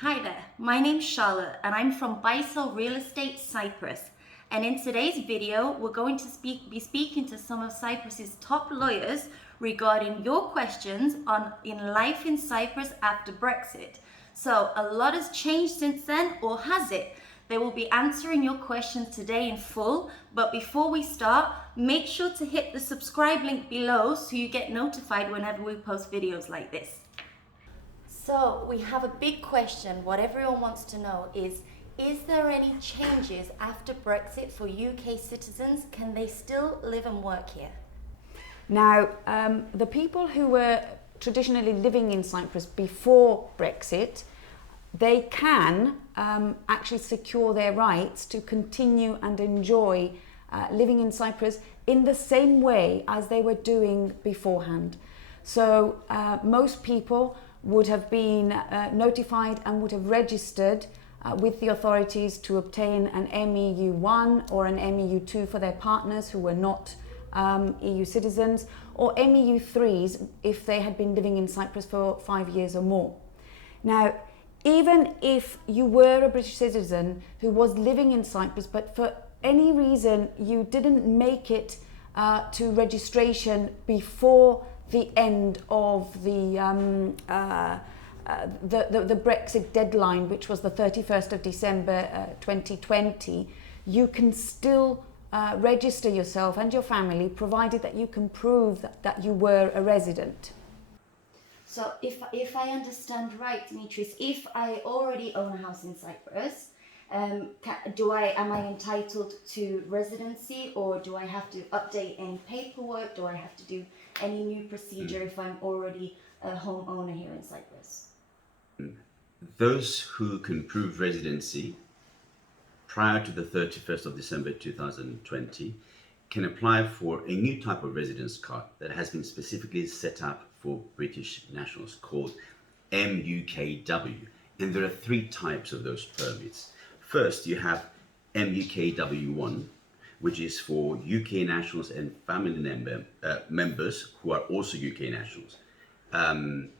Hi there, my name's Charlotte and I'm from BuySell Real Estate Cyprus. And in today's video, we're going to be speaking to some of Cyprus's top lawyers regarding your questions in life in Cyprus after Brexit. So a lot has changed since then, or has it? They will be answering your questions today in full, but before we start, make sure to hit the subscribe link below so you get notified whenever we post videos like this. So we have a big question. What everyone wants to know is there any changes after Brexit for UK citizens? Can they still live and work here? Now, the people who were traditionally living in Cyprus before Brexit, they can actually secure their rights to continue and enjoy living in Cyprus in the same way as they were doing beforehand. So most people would have been notified and would have registered with the authorities to obtain an MEU1 or an MEU2 for their partners who were not EU citizens, or MEU3s if they had been living in Cyprus for 5 years or more. Now, even if you were a British citizen who was living in Cyprus, but for any reason you didn't make it to registration before the end of the Brexit deadline, which was the 31st of December 2020, you can still register yourself and your family, provided that you can prove that you were a resident. So if I understand right, Dimitris, if I already own a house in Cyprus, am I entitled to residency, or do I have to update any paperwork? Do I have to do any new procedure if I'm already a homeowner here in Cyprus? Those who can prove residency prior to the 31st of December 2020 can apply for a new type of residence card that has been specifically set up for British nationals called MUKW. And there are 3 types of those permits. First, you have MUKW1, which is for UK nationals and family members who are also UK nationals. And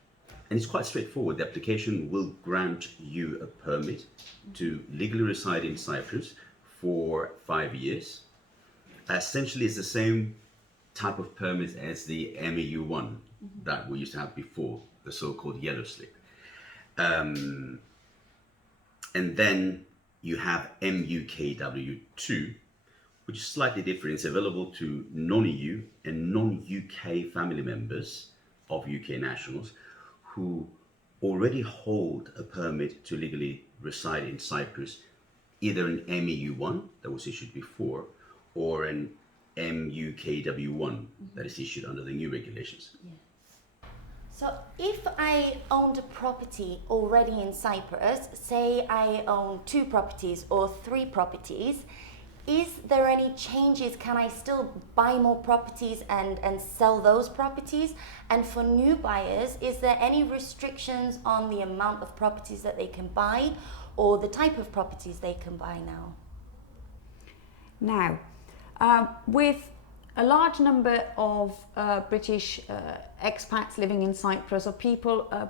it's quite straightforward. The application will grant you a permit to legally reside in Cyprus for 5 years. Essentially, it's the same type of permit as the MEU1 that we used to have before, the so-called yellow slip. And then you have MUKW2, which is slightly different. It's available to non-EU and non-UK family members of UK nationals who already hold a permit to legally reside in Cyprus, either an MEU1 that was issued before or an MUKW1 that is issued under the new regulations. Yeah. So if I owned a property already in Cyprus, say I own 2 properties or 3 properties, is there any changes? Can I still buy more properties and sell those properties? And for new buyers, is there any restrictions on the amount of properties that they can buy or the type of properties they can buy now? Now, with a large number of British expats living in Cyprus, or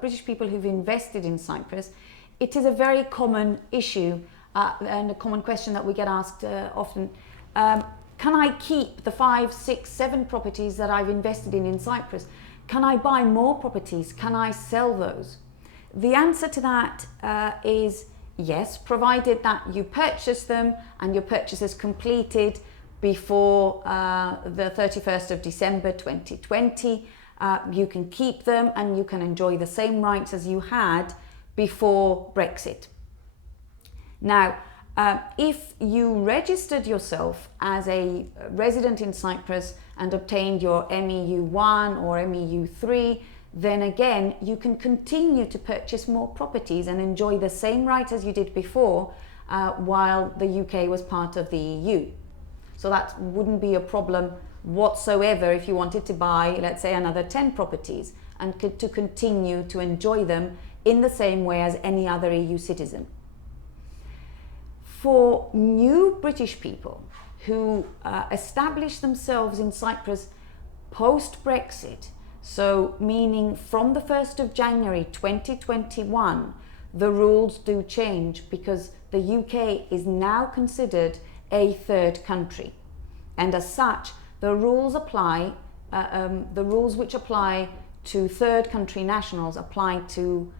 British people who've invested in Cyprus, it is a very common issue and a common question that we get asked often. Can I keep the 5, 6, 7 properties that I've invested in Cyprus? Can I buy more properties? Can I sell those? The answer to that is yes, provided that you purchase them and your purchase is completed before the 31st of December 2020. You can keep them and you can enjoy the same rights as you had before Brexit. Now, if you registered yourself as a resident in Cyprus and obtained your MEU1 or MEU3, then again, you can continue to purchase more properties and enjoy the same rights as you did before while the UK was part of the EU. So that wouldn't be a problem whatsoever if you wanted to buy, let's say, another 10 properties and to continue to enjoy them in the same way as any other EU citizen. For new British people who establish themselves in Cyprus post-Brexit, so meaning from the 1st of January 2021 the rules do change because the UK is now considered a third country, and as such, the rules apply. The rules which apply to third country nationals apply to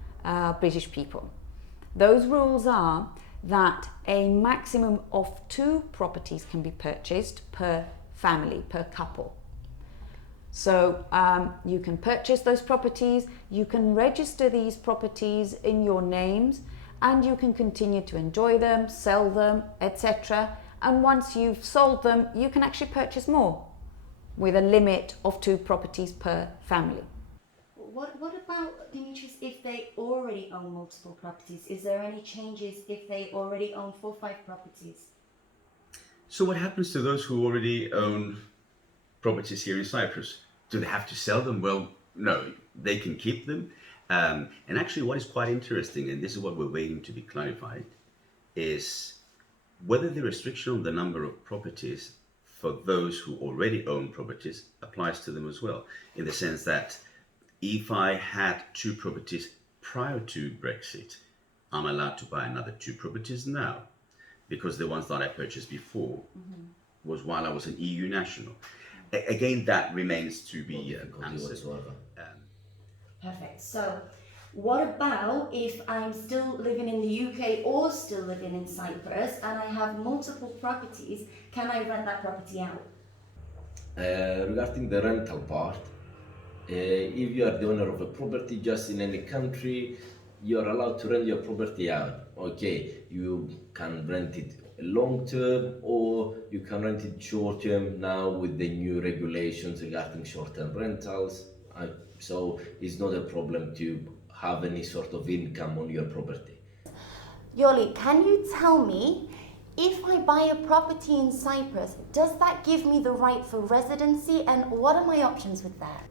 British people. Those rules are that a maximum of 2 properties can be purchased per family, per couple. So you can purchase those properties, you can register these properties in your names, and you can continue to enjoy them, sell them, etc. And once you've sold them, you can actually purchase more with a limit of 2 properties per family. What about, Dimitris, if they already own multiple properties? Is there any changes if they already own 4 or 5 properties? So what happens to those who already own properties here in Cyprus? Do they have to sell them? Well, no, they can keep them. And actually what is quite interesting, and this is what we're waiting to be clarified, is whether the restriction on the number of properties for those who already own properties applies to them as well, in the sense that if I had 2 properties prior to Brexit, I'm allowed to buy another 2 properties now, because the ones that I purchased before was while I was an EU national. Again, that remains to be answered. Perfect. So, what about if I'm still living in the UK or still living in Cyprus and I have multiple properties? Can I rent that property out? Regarding the rental part, if you are the owner of a property just in any country, you are allowed to rent your property out. Okay, you can rent it long term or you can rent it short term now with the new regulations regarding short term rentals. So it's not a problem to have any sort of income on your property. Yoli, can you tell me, if I buy a property in Cyprus, does that give me the right for residency, and what are my options with that?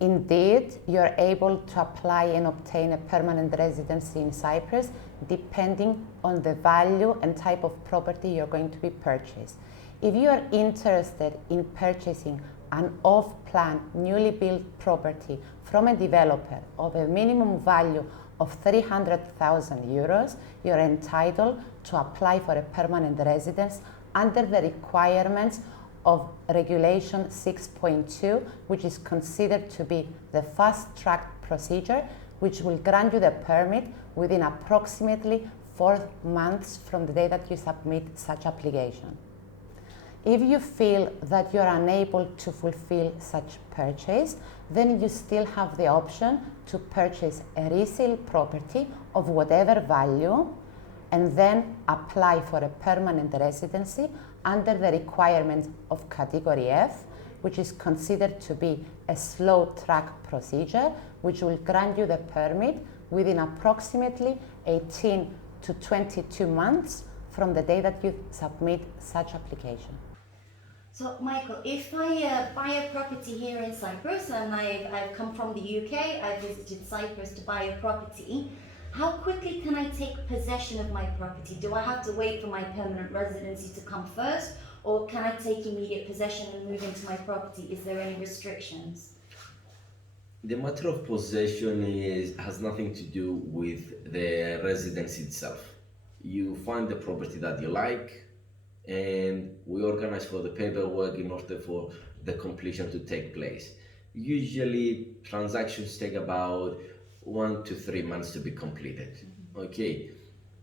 Indeed, you're able to apply and obtain a permanent residency in Cyprus depending on the value and type of property you're going to be purchased. If you are interested in purchasing an off-plan, newly built property from a developer of a minimum value of 300,000 euros, you're entitled to apply for a permanent residence under the requirements of Regulation 6.2, which is considered to be the fast-track procedure, which will grant you the permit within approximately 4 months from the day that you submit such application. If you feel that you're unable to fulfill such purchase, then you still have the option to purchase a resale property of whatever value and then apply for a permanent residency under the requirements of Category F, which is considered to be a slow track procedure, which will grant you the permit within approximately 18 to 22 months from the day that you submit such application. So, Michael, if I buy a property here in Cyprus and I've come from the UK, I've visited Cyprus to buy a property, how quickly can I take possession of my property? Do I have to wait for my permanent residency to come first, or can I take immediate possession and move into my property? Is there any restrictions? The matter of possession has nothing to do with the residence itself. You find the property that you like, and we organize for the paperwork in order for the completion to take place. Usually transactions take about 1 to 3 months to be completed. Okay,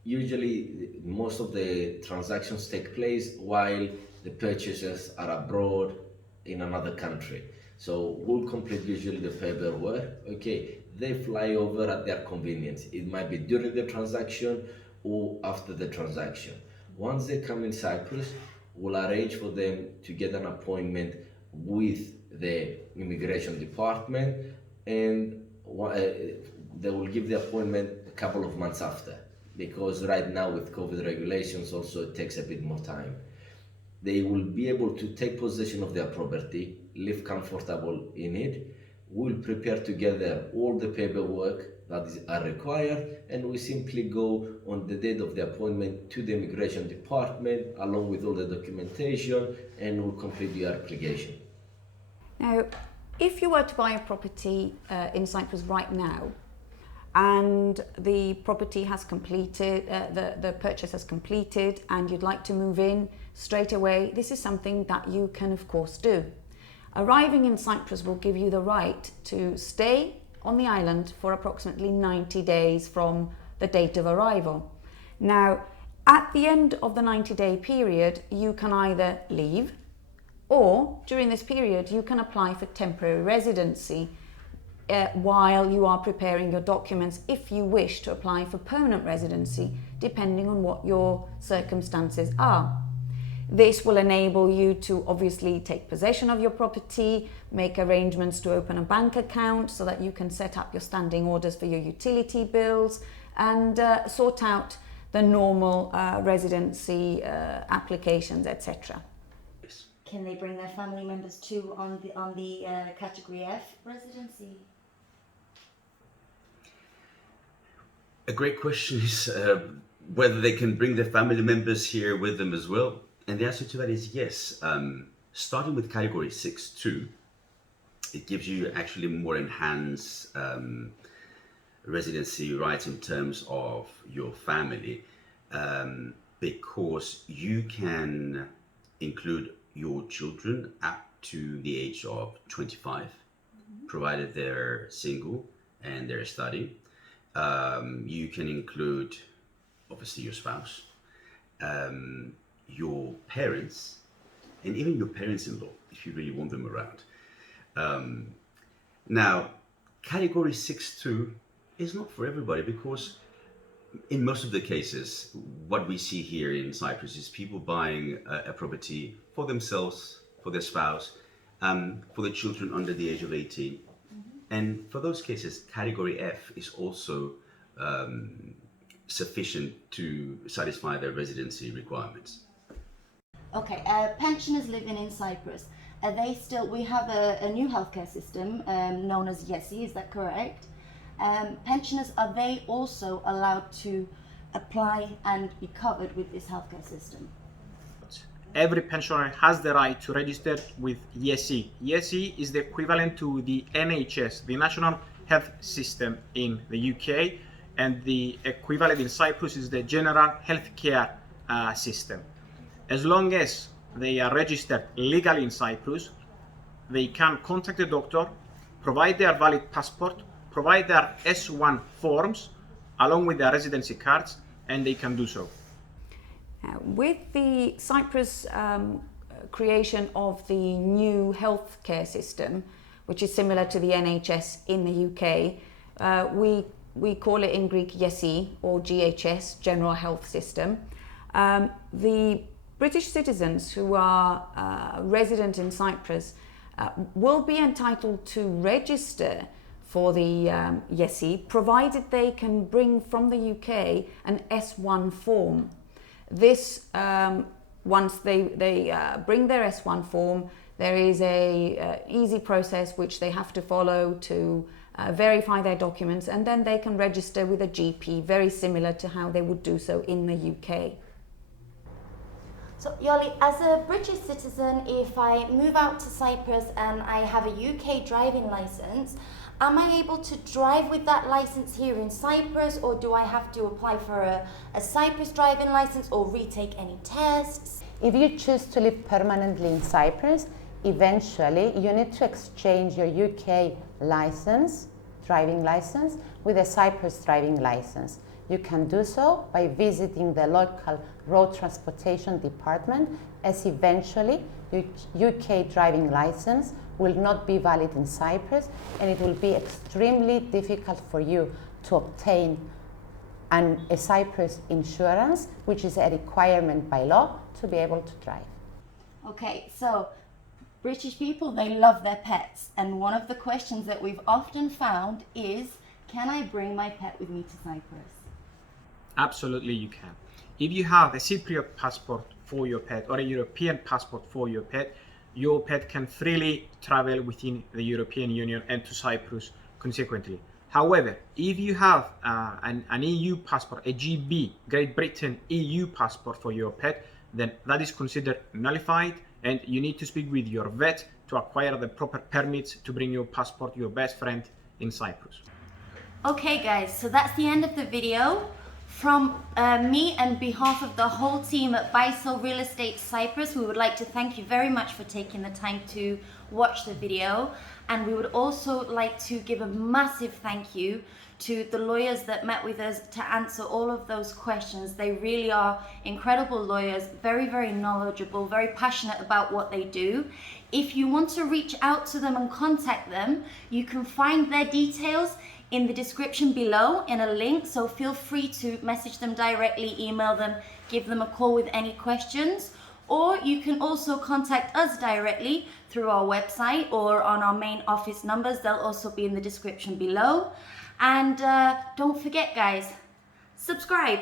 usually most of the transactions take place while the purchasers are abroad in another country. So we'll complete usually the paperwork. Okay, they fly over at their convenience. It might be during the transaction or after the transaction. Once they come in Cyprus, we'll arrange for them to get an appointment with the immigration department, and they will give the appointment a couple of months after, because right now with COVID regulations also it takes a bit more time. They will be able to take possession of their property, live comfortable in it. We'll prepare together all the paperwork that are required, and we simply go on the date of the appointment to the immigration department along with all the documentation, and we'll complete the application. Now, if you were to buy a property in Cyprus right now, and the property has completed, the purchase has completed, and you'd like to move in straight away, this is something that you can of course do. Arriving in Cyprus will give you the right to stay on the island for approximately 90 days from the date of arrival. Now, at the end of the 90-day period, you can either leave, or during this period, you can apply for temporary residency while you are preparing your documents if you wish to apply for permanent residency, depending on what your circumstances are. This will enable you to obviously take possession of your property, make arrangements to open a bank account so that you can set up your standing orders for your utility bills and sort out the normal residency applications, etc. Can they bring their family members too on the category F residency? A great question is whether they can bring their family members here with them as well. And the answer to that is yes. Starting with category 6.2, it gives you actually more enhanced residency rights in terms of your family, because you can include your children up to the age of 25, provided they're single and they're studying. You can include obviously your spouse, your parents, and even your parents-in-law if you really want them around. Now, category 6.2 is not for everybody, because in most of the cases, what we see here in Cyprus is people buying a property for themselves, for their spouse, for the children under the age of 18. And for those cases, category F is also sufficient to satisfy their residency requirements. Okay, pensioners living in Cyprus, are they still, we have a new healthcare system known as YESI, is that correct? Pensioners, are they also allowed to apply and be covered with this healthcare system? Every pensioner has the right to register with YESI. YESI is the equivalent to the NHS, the National Health System in the UK, and the equivalent in Cyprus is the General Healthcare System. As long as they are registered legally in Cyprus, they can contact a doctor, provide their valid passport, provide their S1 forms along with their residency cards, and they can do so. With the Cyprus creation of the new healthcare system, which is similar to the NHS in the UK, we call it in Greek YESI or GHS, General Health System. The British citizens who are resident in Cyprus will be entitled to register for the YESI, provided they can bring from the UK an S1 form. This, once they bring their S1 form, there is a easy process which they have to follow to verify their documents, and then they can register with a GP, very similar to how they would do so in the UK. So Yoli, as a British citizen, if I move out to Cyprus and I have a UK driving license, am I able to drive with that license here in Cyprus, or do I have to apply for a Cyprus driving license or retake any tests? If you choose to live permanently in Cyprus, eventually you need to exchange your UK license, driving license, with a Cyprus driving license. You can do so by visiting the local road transportation department, as eventually your UK driving license will not be valid in Cyprus, and it will be extremely difficult for you to obtain a Cyprus insurance, which is a requirement by law to be able to drive. Okay, so British people, they love their pets, and one of the questions that we've often found is, can I bring my pet with me to Cyprus? Absolutely you can. If you have a Cypriot passport for your pet or a European passport for your pet can freely travel within the European Union and to Cyprus consequently. However, if you have an EU passport, a GB, Great Britain EU passport for your pet, then that is considered nullified, and you need to speak with your vet to acquire the proper permits to bring your passport, your best friend, in Cyprus. Okay guys, so that's the end of the video. From me and behalf of the whole team at BuySell Real Estate Cyprus, we would like to thank you very much for taking the time to watch the video. And we would also like to give a massive thank you to the lawyers that met with us to answer all of those questions. They really are incredible lawyers, very, very knowledgeable, very passionate about what they do. If you want to reach out to them and contact them, you can find their details in the description below in a link, so feel free to message them directly, email them, give them a call with any questions, or you can also contact us directly through our website or on our main office numbers. They'll also be in the description below. And don't forget guys, subscribe.